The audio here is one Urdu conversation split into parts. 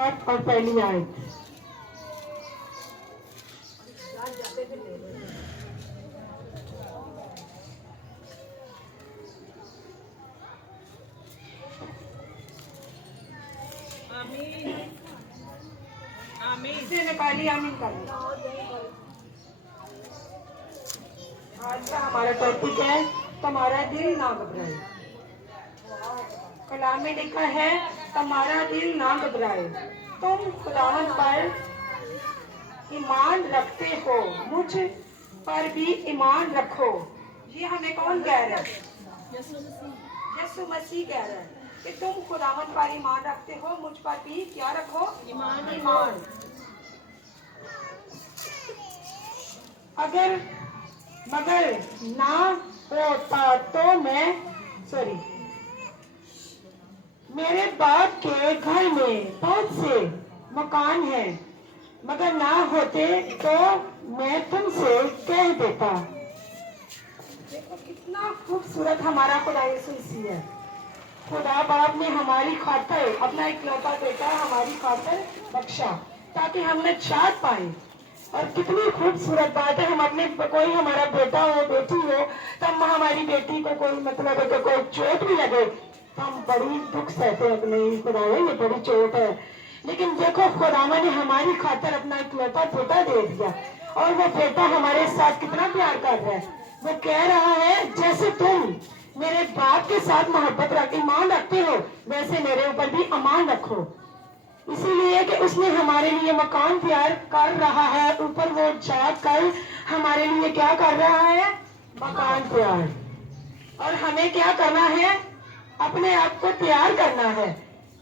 اور پہلی آیت سے نکالی آمین کر لی۔ آج کا ہمارا ٹاپک ہے تمہارا دل نہ گھبرائے۔ کلام میں لکھا ہے تمہارا دل نہ گھبرائے، تم خداوند پر ایمان رکھتے ہو، مجھ پر بھی ایمان رکھو۔ یہ ہمیں کون کہہ رہا ہے؟ یسوع مسیح کہہ رہا ہے کہ تم خداوند پر ایمان رکھتے ہو، مجھ پر بھی کیا رکھو؟ ایمان۔ اگر مگر نہ ہوتا تو میں میرے باپ کے گھر میں بہت سے مکان ہیں، مگر نہ ہوتے تو میں تم سے کہہ دیتا۔ دیکھو کتنا خوبصورت ہمارا خدا یسوع مسیح ہے۔ خدا باپ نے ہماری خاطر اپنا اکلوتا بیٹا ہماری خاطر بخشا تاکہ ہم نجات پائیں۔ اور کتنی خوبصورت بات ہے، ہم اپنے کوئی ہمارا بیٹا ہو بیٹی ہو تو ہماری بیٹی کو کوئی مطلب ہے کہ کوئی چوٹ بھی لگے تو ہم بڑی دکھ سہتے ہیں، نہیں خدا یہ بڑی چوٹ ہے، لیکن دیکھو خدا نے ہماری خاطر اپنا اکلوتا بیٹا دے دیا، اور وہ بیٹا ہمارے ساتھ کتنا پیار کر رہا ہے۔ وہ کہہ رہا ہے جیسے تم میرے باپ کے ساتھ محبت رکھ ایمان رکھتے ہو، ویسے میرے اوپر بھی ایمان رکھو۔ اسی لیے کہ اس نے ہمارے لیے مکان تیار کر رہا ہے، اوپر وہ جا کر ہمارے لیے کیا کر رہا ہے؟ مکان تیار۔ اور ہمیں کیا کرنا ہے؟ اپنے آپ کو تیار کرنا ہے،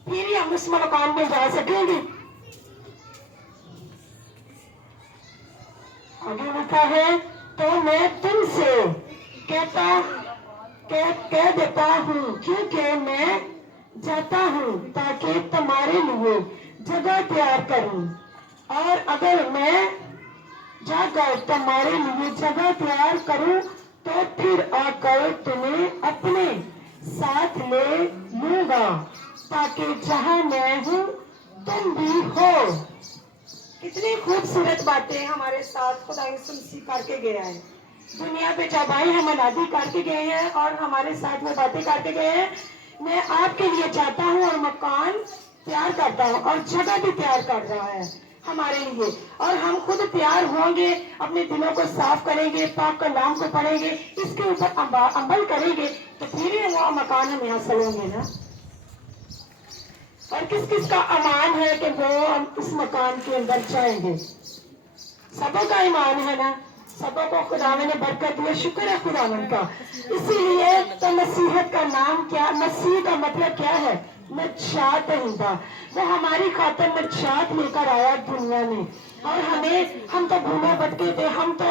پھر ہی ہم اس مکان میں جا سکیں گے۔ آگے لکھا ہے تو میں تم سے کہہ دیتا ہوں کیونکہ میں جاتا ہوں تاکہ تمہارے لیے جگہ تیار کروں، اور اگر میں جا کر تمہارے لیے جگہ تیار کروں تو پھر آ کر تمہیں اپنے ساتھ لے لوں گا تاکہ جہاں میں ہوں تم بھی ہو۔ کتنی خوبصورت باتیں ہمارے ساتھ خدا یسوع مسیح کر کے گیا ہے۔ دنیا پہ جب آئے ہم منادی کر کے گئے ہیں اور ہمارے ساتھ میں باتیں کر کے گئے ہیں، میں آپ کے لیے جاتا ہوں اور مکان تیار کرتا ہوں، اور جگہ بھی تیار کر رہا ہے ہمارے لیے، اور ہم خود تیار ہوں گے، اپنے دلوں کو صاف کریں گے، پاک کلام کو پڑھیں گے، اس کے اوپر عمل کریں گے تو پھر ہی وہ مکان ہمیں حاصل ہوں گے نا۔ اور کس کس کا ایمان ہے کہ وہ ہم اس مکان کے اندر جائیں گے؟ سبوں کا ایمان ہے نا، سبوں کو خداوند نے برکت دی، شکر ہے خداوند کا۔ اسی لیے تو مسیحیت کا نام کیا، مسیح کا مطلب کیا ہے؟ نجات دہندہ۔ وہ ہماری خاطر نجات لے کر آیا دنیا میں، اور ہم تو بھولے بھٹکے تھے، ہم تو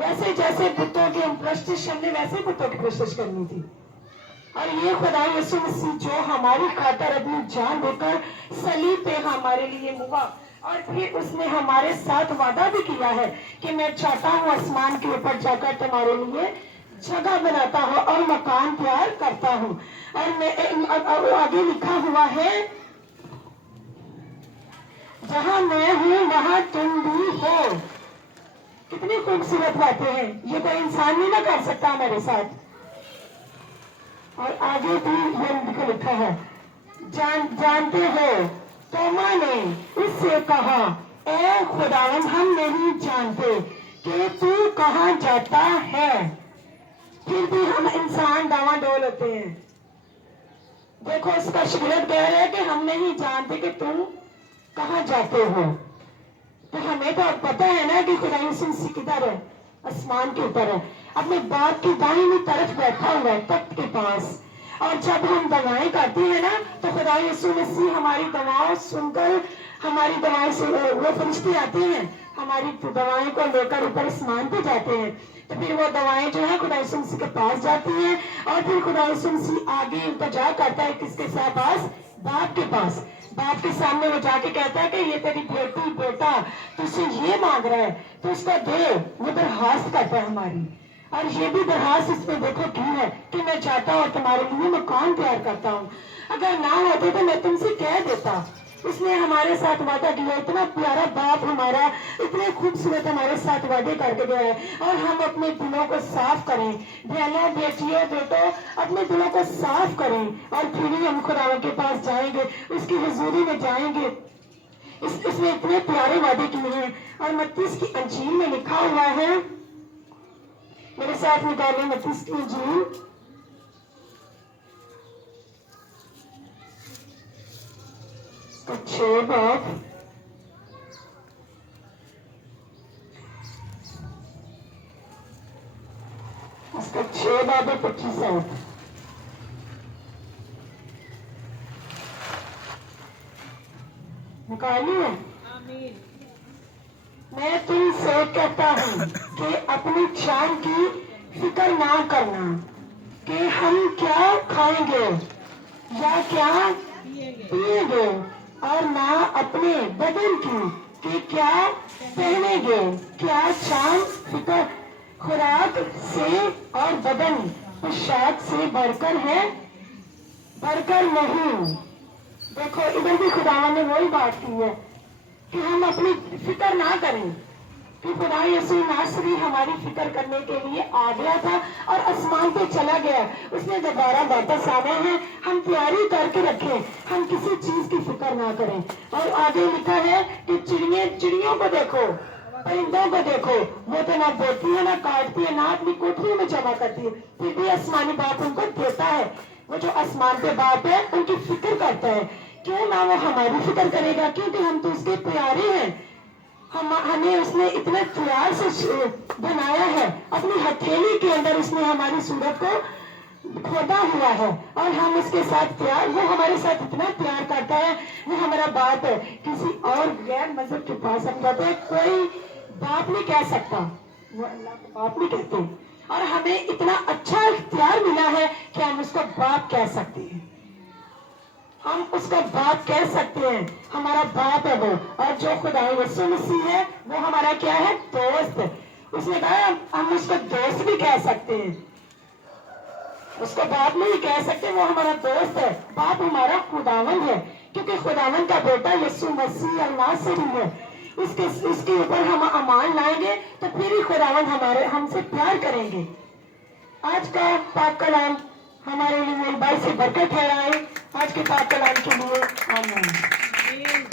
ویسے جیسے بتوں کے پرستش، ہم نے ویسے بتوں کی پرستش کرنی تھی، اور یہ خدا یسوع مسیح جو ہماری خاطر اپنی جان دے کر صلیب پہ ہمارے لیے ہوا، اور پھر اس نے ہمارے ساتھ وعدہ بھی کیا ہے کہ میں چاہتا ہوں آسمان کے اوپر جا کر تمہارے لیے جگہ بناتا ہوں اور مکان تیار کرتا ہوں۔ اور آگے لکھا ہوا ہے جہاں میں ہوں وہاں تم بھی ہو۔ کتنی خوبصورت باتیں ہیں، یہ کوئی انسان نہیں نہ کر سکتا ہمارے ساتھ۔ اور آگے بھی یہ لکھا ہے جانتے ہو توما نے اس سے کہا اے خداوند ہم نہیں جانتے کہ تو کہاں جاتا ہے۔ پھر بھی ہم انسان ڈاواں ڈول ہوتے ہیں۔ دیکھو اس کا شاگرد کہہ رہے کہ ہم نہیں جانتے کہ تم کہاں جاتے ہو، تو ہمیں تو پتہ ہے نا کہ خدا یسوع مسیح کدھر ہے؟ آسمان کے اوپر ہے، اپنے باپ کی دائیں طرف بیٹھا ہوا ہے تخت کے پاس۔ اور جب ہم دعائیں کرتے ہیں نا تو خدا یسوع مسیح ہماری دعاؤں سن کر، ہماری دعائیں سے وہ فرشتے آتے ہیں، ہماری دعائیں کو لے کر اوپر آسمان پہ جاتے ہیں، تو پھر وہ دعائیں جو ہے خدا یسوع مسیح کے پاس جاتی ہیں، اور پھر خدا یسوع مسیح آگے التجا کرتا ہے کس کے پاس؟ باپ کے پاس۔ باپ کے سامنے وہ جا کے کہتا ہے کہ یہ تیری بیٹی بیٹا تو سے یہ مانگ رہا ہے تو اس کا دے، وہ درخواست کرتا ہے ہماری۔ اور یہ بھی درخواست اس میں دیکھو کی ہے کہ میں چاہتا ہوں تمہارے لیے مکان تیار کرتا ہوں، اگر نہ ہوتے تو میں تم سے کہہ دیتا۔ اس نے ہمارے ساتھ وعدہ کیا، اتنا پیارا باپ ہمارا اتنے خوبصورت ہمارے ساتھ وعدے کر کے گیا ہے، اور ہم اپنے دلوں کو صاف کریں، بہنوں بیٹیوں بیٹوں اپنے دلوں کو صاف کریں، اور پھر ہی ہم خدا کے پاس جائیں گے، اس کی حضوری میں جائیں گے۔ اس نے اتنے پیارے وعدے کیے ہیں، اور متی کی انجیل میں لکھا ہوا ہے، میرے ساتھ نکالیں متی کی انجیل، اچھے بات، اس کا 6 باب 25 ہے۔ نکالیے۔ میں تم سے کہتا ہوں کہ اپنی جان کی فکر نہ کرنا کہ ہم کیا کھائیں گے یا کیا پیئیں گے، اور نہ اپنے بدن کی کہ کیا پہنیں گے۔ کیا جان فکر خوراک سے اور بدن پوشاک سے بڑھ کر ہے؟ بڑھ کر نہیں۔ دیکھو ادھر بھی خداوند نے وہی بات کی ہے کہ ہم اپنی فکر نہ کریں، کہ خدا یسوع ناصری ہماری فکر کرنے کے لیے آ گیا تھا اور آسمان پہ چلا گیا، اس نے دوبارہ واپس آنا ہے، ہم تیاری کر کے رکھیں، ہم کسی چیز کی فکر نہ کریں۔ اور آگے لکھا ہے کہ چڑیوں کو دیکھو، پرندوں کو دیکھو، وہ تو نہ بوتی ہے نہ کاٹتی ہے، نہ اپنی کوٹھریوں میں جمع کرتی ہے، پھر بھی آسمانی باپ ان کو دیتا ہے۔ وہ جو آسمان پہ باپ ہے ان کی فکر کرتا ہے، کیوں نہ وہ ہماری فکر کرے گا، کیونکہ ہم تو اس کے پیارے ہیں، ہمیں اس نے اتنے پیار سے بنایا ہے، اپنی ہتھیلی کے اندر اس نے ہماری صورت کو کھودا ہوا ہے، اور ہم اس کے ساتھ پیار، وہ ہمارے ساتھ اتنا پیار کرتا ہے، وہ ہمارا باپ ہے۔ کسی اور غیر مذہب کے پاس ہم جاتے ہیں، کوئی باپ نہیں کہہ سکتا، وہ اللہ کو باپ نہیں کہتے، اور ہمیں اتنا اچھا اختیار ملا ہے کہ ہم اس کو باپ کہہ سکتے ہیں، ہم اس کا باپ کہہ سکتے ہیں، ہمارا باپ ہے وہ۔ اور جو خدا یسوع مسیح ہے وہ ہمارا کیا ہے؟ دوست۔ اس نے کہا ہم اس کو دوست بھی کہہ سکتے ہیں، اس کو باپ نہیں کہہ سکتے، وہ ہمارا دوست ہے۔ باپ ہمارا خداوند ہے، کیونکہ خداوند کا بیٹا یسوع مسیح الناصری ہے، اس کے اوپر ہم ایمان لائیں گے تو پھر ہی خداوند ہم سے پیار کریں گے۔ آج کا پاک کلام ہمارے لیے باعث برکت ہے، آج کے پاک کلام کے لیے آمین۔